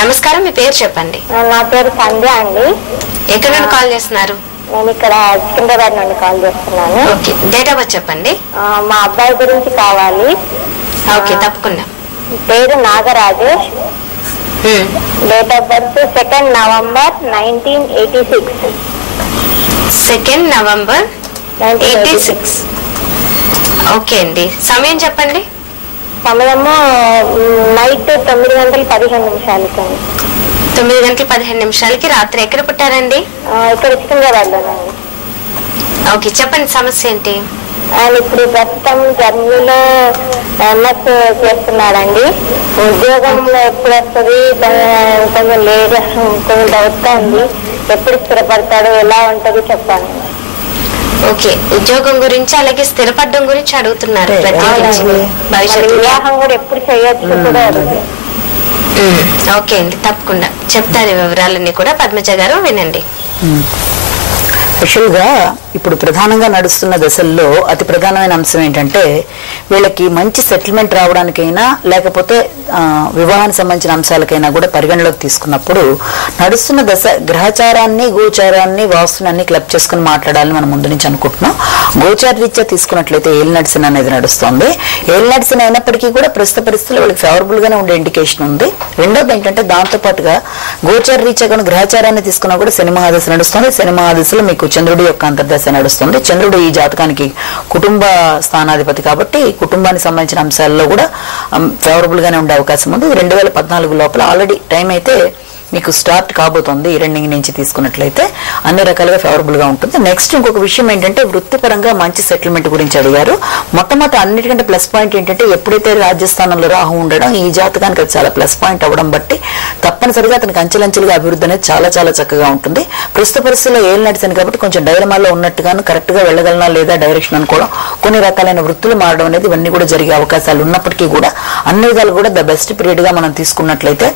నమస్కారం, మీ పేరు చెప్పండి. నా పేరు సంధ్య అండి. ఎక్కడ నుండి కాల్ చేస్తున్నారు? నేను ఇక్కడ సికింద్రాబాద్ నుండి కాల్ చేస్తున్నాను. ఓకే, డేట్ ఆఫ్ బర్త్ చెప్పండి. మా అబ్బాయి గురించి కావాలి. ఓకే, తప్పకుండా. పేరు Nagarajesh. Date of birth 2nd November 1986. 2nd November 1986. Okay అండి, సమయం చెప్పండి. సమయము నైట్ 9:15 9:15 రాత్రి ఎక్కడ పుట్టారండి? ఇక్కడ సికింద్రాబాద్ లోనండి. ఓకే, చెప్పండి సమస్య ఏంటి? ఆయన ఇప్పుడు ప్రస్తుతం జర్మనీలో MS చేస్తున్నాడండి. ఉద్యోగంలో ఎప్పుడు వస్తుంది కొంచెం లేట్, కొంచెం డౌట్ ఉంది. ఎప్పుడు స్థిరపడతాడు, ఎలా ఉంటది చెప్పండి. ఓకే, ఉద్యోగం గురించి అలాగే స్థిరపడడం గురించి అడుగుతున్నారు. వివాహం కూడా ఎప్పుడు చేయొచ్చు కూడా అడుగుతుంది. ఓకే అండి, తప్పకుండా చెప్తారు వివరాలన్నీ కూడా. పద్మజ గారు వినండి. స్పెషల్ గా ఇప్పుడు ప్రధానంగా నడుస్తున్న దశల్లో అతి ప్రధానమైన అంశం ఏంటంటే వీళ్ళకి మంచి సెటిల్మెంట్ రావడానికైనా లేకపోతే వివాహానికి సంబంధించిన అంశాలకైనా కూడా పరిగణలోకి తీసుకున్నప్పుడు నడుస్తున్న దశ గ్రహచారాన్ని, గోచారాన్ని, వాస్తుని క్లబ్ చేసుకుని మాట్లాడాలని మనం ముందు నుంచి అనుకుంటున్నాం. గోచార రీత్యా తీసుకున్నట్లయితే ఏలినడిసిన అనేది నడుస్తుంది. ఏలినడిసిన అయినప్పటికీ కూడా ప్రస్తుత పరిస్థితుల్లో వీళ్ళకి ఫేవరబుల్ గానే ఉండే ఇండికేషన్ ఉంది. రెండోది ఏంటంటే దాంతో పాటుగా గోచార రీత్యా కానీ గ్రహచారాన్ని తీసుకున్నా కూడా శని మహాదశ నడుస్తుంది. శని మహాదశలో మీకు చంద్రుడి యొక్క అంతర్దశ నడుస్తుంది. చంద్రుడు ఈ జాతకానికి కుటుంబ స్థానాధిపతి కాబట్టి కుటుంబానికి సంబంధించిన అంశాల్లో కూడా ఫేవరబుల్ గానే ఉండే అవకాశం ఉంది. 2014 లోపల ఆల్రెడీ టైం అయితే మీకు స్టార్ట్ కాబోతోంది. ఈ రెండింగ్ నుంచి తీసుకున్నట్లయితే అన్ని రకాలుగా ఫేవరబుల్ గా ఉంటుంది. నెక్స్ట్ ఇంకొక విషయం ఏంటంటే వృత్తిపరంగా మంచి సెటిల్మెంట్ గురించి అడిగారు. మొట్టమొదటి అన్నిటికంటే ప్లస్ పాయింట్ ఏంటంటే ఎప్పుడైతే రాజస్థానంలో రాహు ఉండడం ఈ జాతకానికి అది చాలా ప్లస్ పాయింట్ అవ్వడం బట్టి తప్పనిసరిగా అతనికి అంచెలంచెలుగా అభివృద్ధి అనేది చాలా చాలా చక్కగా ఉంటుంది. ప్రస్తుత పరిస్థితుల్లో ఏళ్ళు నడిచింది కాబట్టి కొంచెం డైలమాలో ఉన్నట్టుగాను కరెక్ట్ గా వెళ్ళగలనా లేదా డైరెక్షన్ అనుకోవడం, కొన్ని రకాలైన వృత్తులు మారడం అనేది ఇవన్నీ కూడా జరిగే అవకాశాలు ఉన్నప్పటికీ కూడా అన్ని విధాలు కూడా ద బెస్ట్ పీరియడ్ గా మనం తీసుకున్నట్లయితే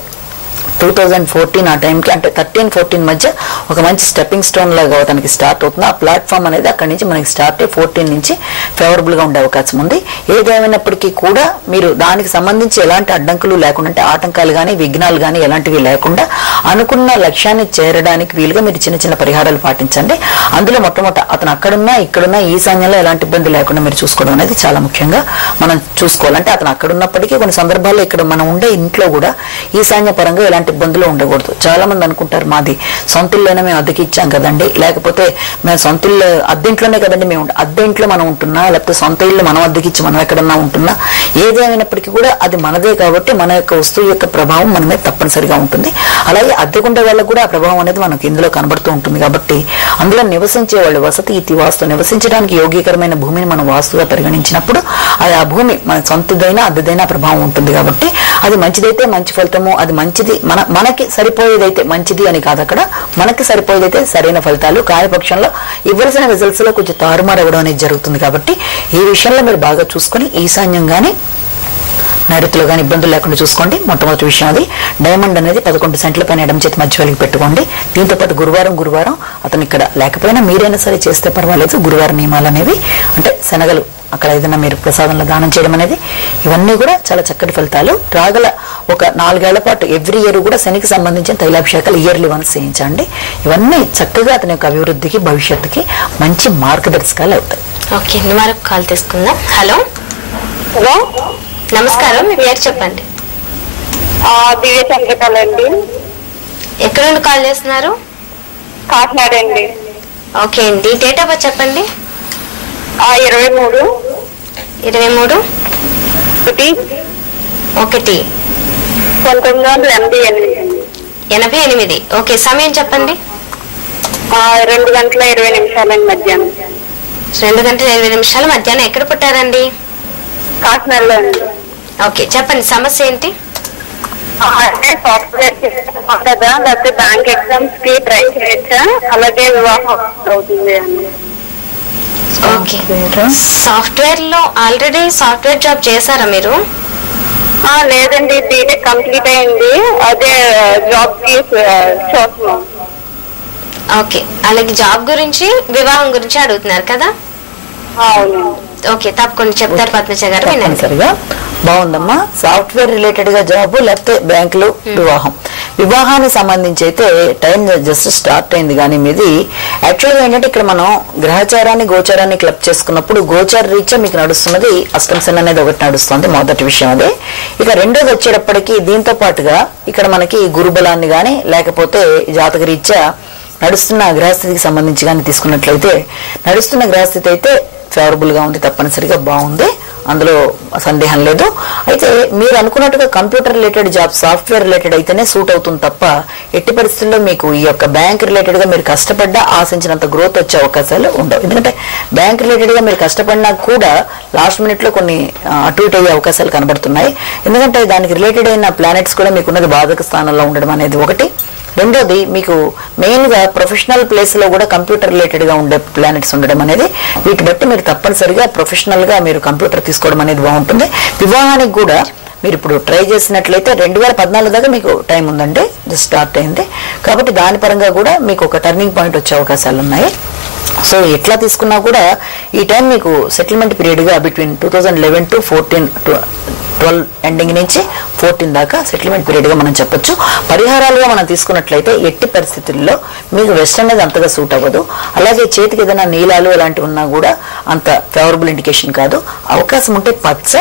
2014 ఆ టైంకి అంటే 13-14 మధ్య ఒక మంచి స్టెప్పింగ్ స్టోన్ లాగా అతనికి స్టార్ట్ అవుతుంది. ఆ ప్లాట్ఫామ్ అనేది అక్కడి నుంచి మనకి స్టార్ట్ 14 నుంచి ఫేవరబుల్ గా ఉండే అవకాశం ఉంది. ఏదేమైనప్పటికీ కూడా మీరు దానికి సంబంధించి ఎలాంటి అడ్డంకులు లేకుండా, అంటే ఆటంకాలు కానీ విఘ్నాలు కానీ ఎలాంటివి లేకుండా అనుకున్న లక్ష్యాన్ని చేరడానికి వీలుగా మీరు చిన్న చిన్న పరిహారాలు పాటించండి. అందులో మొట్టమొదట అతను అక్కడున్నా ఇక్కడున్నా ఈశాన్యంలో ఎలాంటి ఇబ్బంది లేకుండా మీరు చూసుకోవడం అనేది చాలా ముఖ్యంగా మనం చూసుకోవాలంటే అతను అక్కడ ఉన్నప్పటికీ కొన్ని సందర్భాల్లో ఇక్కడ మనం ఉండే ఇంట్లో కూడా ఈశాన్య పరంగా ఎలాంటి ఎలాంటి ఇబ్బందులు ఉండకూడదు. చాలా మంది అనుకుంటారు మాది సొంత ఇల్లునే మేము అద్దెకి ఇచ్చాం కదండి, లేకపోతే మేము సొంత ఇల్లు అద్దెంట్లోనే కదండి మేము అద్దె ఇంట్లో మనం ఉంటున్నా, లేకపోతే సొంత ఇల్లు మనం అద్దెకిచ్చి మనం ఎక్కడన్నా ఉంటున్నా, ఏదేమైనప్పటికీ కూడా అది మనదే కాబట్టి మన యొక్క వస్తువు యొక్క ప్రభావం మన మీద తప్పనిసరిగా ఉంటుంది. అలాగే అద్దెకుండే వాళ్ళకు కూడా ఆ ప్రభావం అనేది మనకు ఇందులో కనబడుతూ ఉంటుంది. కాబట్టి అందులో నివసించే వాళ్ళు వసతి ఇతి వాస్తు నివసించడానికి యోగ్యకరమైన భూమిని మనం వాస్తుగా పరిగణించినప్పుడు అది ఆ భూమి మన సొంతదైనా అద్దెదైనా ప్రభావం ఉంటుంది. కాబట్టి అది మంచిదైతే మంచి ఫలితము, అది మంచిది మనకి సరిపోయేదైతే మంచిది అని కాదు, అక్కడ మనకి సరిపోయేదైతే సరైన ఫలితాలు, కార్యపక్షంలో ఇవ్వాల్సిన రిజల్ట్స్ లో కొంచెం తారుమారు అవ్వడం అనేది జరుగుతుంది. కాబట్టి ఈ విషయంలో మీరు బాగా చూసుకొని ఈశాన్యంగానే నైరుతిలో కానీ ఇబ్బందులు లేకుండా చూసుకోండి. మొట్టమొదటి విషయం అది. డైమండ్ అనేది 11 సెంట్ల పైన ఎడమ చేతి మధ్య వేలికి పెట్టుకోండి. దీంతో పాటు గురువారం అతను ఇక్కడ లేకపోయినా మీరైనా సరే చేస్తే పర్వాలేదు. గురువారం నియమాలు అనేవి అంటే శనగలు అక్కడ ఏదైనా మీరు ప్రసాదంలో దానం చేయడం అనేది, ఇవన్నీ కూడా చాలా చక్కటి ఫలితాలు. రాగల ఒక 4 ఏళ్ల పాటు ఎవ్రీ ఇయర్ కూడా శనికి సంబంధించిన తైలాభిషేకాలు ఇయర్లీ వన్స్ చేయించండి. ఇవన్నీ చక్కగా అతని యొక్క అభివృద్ధికి భవిష్యత్తుకి మంచి మార్గదర్శకాలు అవుతాయి. ఓకే, మరొక కాల్ తీసుకుందాం. హలో హలో, నమస్కారం, మీ పేరు చెప్పండి. దివ్య చంద్రకళ అండి. ఎక్కడ నుండి కాల్ చేస్తున్నారు? కాకినాడ అండి. ఓకే అండి, డేట్ ఆఫ్ బర్త్ చెప్పండి. 23 23 1 1988. ఓకే, సమయం చెప్పండి. 2:20 మధ్యాహ్నం. 2:20 మధ్యాహ్నం. ఎక్కడ పుట్టారండి? కాకినాడలో అండి. ఓకే, చెప్పండి సమస్య ఏంటి? అంటే సాఫ్ట్వేర్ కదా, లేకపోతే బ్యాంక్ ఎగ్జామ్స్ కి ట్రై చేయొచ్చా, అలాగే వివాహం అవుతుంది అండి. ఓకే, సాఫ్ట్వేర్ లో ఆల్రెడీ సాఫ్ట్వేర్ జాబ్ చేశారా మీరు? లేదండి, బీటెక్ కంప్లీట్ అయింది. అదే జాబ్ కి చూస్తున్నాం. ఓకే, అలాగే జాబ్ గురించి వివాహం గురించి అడుగుతున్నారు కదా? అవును. ఓకే, తప్పకుండా చెప్తారు పద్మజ గారు. తప్పనిసరిగా. బాగుందమ్మా. సాఫ్ట్వేర్ రిలేటెడ్ గా జాబ్, లేకపోతే బ్యాంకులు, వివాహానికి సంబంధించి అయితే టైం జస్ట్ స్టార్ట్ అయింది. కానీ మీది యాక్చువల్గా ఏంటంటే ఇక్కడ మనం గ్రహచారాన్ని గోచారాన్ని క్లబ్ చేసుకున్నప్పుడు గోచార రీత్యా మీకు నడుస్తున్నది అష్టమ శని అనేది ఒకటి నడుస్తుంది, మొదటి విషయం అదే. ఇక రెండోది వచ్చేటప్పటికి దీంతో పాటుగా ఇక్కడ మనకి గురుబలాన్ని గాని లేకపోతే జాతక రీత్యా నడుస్తున్న గ్రహస్థితికి సంబంధించి కానీ తీసుకున్నట్లయితే నడుస్తున్న గ్రహస్థితి అయితే ఫేవరబుల్ గా ఉంది, తప్పనిసరిగా బాగుంది, అందులో సందేహం లేదు. అయితే మీరు అనుకున్నట్టుగా computer related job, software related అయితేనే సూట్ అవుతుంది తప్ప ఎట్టి పరిస్థితుల్లో మీకు ఈ యొక్క బ్యాంక్ రిలేటెడ్ గా మీరు కష్టపడ్డా ఆశించినంత గ్రోత్ వచ్చే అవకాశాలు ఉండవు. ఎందుకంటే బ్యాంక్ రిలేటెడ్ గా మీరు కష్టపడినా కూడా లాస్ట్ మినిట్ లో కొన్ని అటు ఇటు అయ్యే అవకాశాలు కనబడుతున్నాయి. ఎందుకంటే దానికి రిలేటెడ్ అయిన ప్లానెట్స్ కూడా మీకున్నది బాధక స్థానంలో ఉండడం అనేది ఒకటి. రెండోది మీకు మెయిన్ గా ప్రొఫెషనల్ ప్లేస్ లో కూడా కంప్యూటర్ రిలేటెడ్ గా ఉండే ప్లానెట్స్ ఉండడం అనేది, వీటి బట్టి మీరు తప్పనిసరిగా ప్రొఫెషనల్ గా మీరు కంప్యూటర్ తీసుకోవడం అనేది బాగుంటుంది. వివాహానికి కూడా మీరు ఇప్పుడు ట్రై చేసినట్లయితే 2014 దాకా మీకు టైం ఉందండి, జస్ట్ స్టార్ట్ అయింది. కాబట్టి దాని పరంగా కూడా మీకు ఒక టర్నింగ్ పాయింట్ వచ్చే అవకాశాలు ఉన్నాయి. సో ఎట్లా తీసుకున్నా కూడా ఈ టైం మీకు సెటిల్మెంట్ పీరియడ్ గా బిట్వీన్ 2011 to 12 ఎండింగ్ నుంచి 14 దాకా సెటిల్మెంట్ పీరియడ్ గా మనం చెప్పొచ్చు. పరిహారాలుగా మనం తీసుకున్నట్లయితే ఎట్టి పరిస్థితుల్లో మీకు వెస్ట్ అనేది అంతగా సూట్ అవ్వదు. అలాగే చేతికి ఏదైనా నీలాలు అలాంటివి ఉన్నా కూడా అంత ఫేవరబుల్ ఇండికేషన్ కాదు. అవకాశం ఉంటే పచ్చ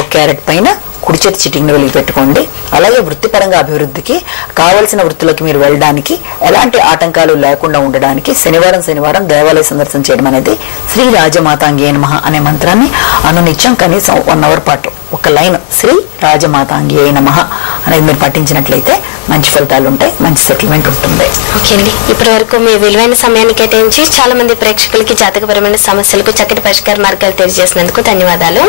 1 క్యారెట్ పైన కుడి చేతి చిటింగ్ వెలిగి పెట్టుకోండి. అలాగే వృత్తిపరంగా అభివృద్ధికి కావలసిన వృత్తిలోకి మీరు వెళ్ళడానికి ఎలాంటి ఆటంకాలు లేకుండా ఉండడానికి శనివారం దేవాలయ సందర్శన చేయడం అనేది శ్రీ రాజమాతాంగే నమః అనే మంత్రాన్ని అనునిత్యం కనీసం 1 అవర్ పాటు ఒక లైన్ శ్రీ రాజమాతాంగే నమః అనేది మీరు పఠించినట్లయితే మంచి ఫలితాలు ఉంటాయి, మంచి సెటిల్మెంట్ ఉంటుంది. ఓకే అండి, ఇప్పటి వరకు మీ విలువైన సమయాన్ని కేటాయించి చాలా మంది ప్రేక్షకులకి జాతకపరమైన సమస్యలకు చక్కటి పరిష్కార మార్గాలు తెలియజేసినందుకు ధన్యవాదాలు.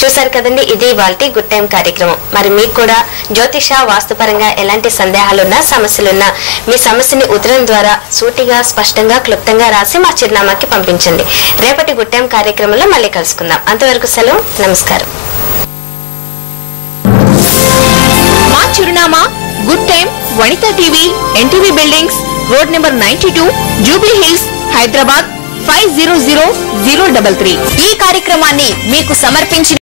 చూసారు కదండి, ఇది ఇవాల్టి గుడ్ టైం కార్యక్రమం. మరి మీకు కూడా జ్యోతిష వాస్తుపరంగా ఎలాంటి సందేహాలున్నా సమస్యలున్నా మీ సమస్యని ఉత్తరం ద్వారా సూటిగా స్పష్టంగా క్లుప్తంగా రాసి మా చిరునామాకి పంపించండి. రేపటి గుడ్ టైం కార్యక్రమంలో మళ్ళీ కలుసుకుందాం. అంతవరకు సెలవు, నమస్కారం. మా చిరునామా good time, Vanitha TV, NTV buildings, road number 92, Jubilee hills, Hyderabad 500033. ఈ కార్యక్రమాన్ని మీకు సమర్పించిన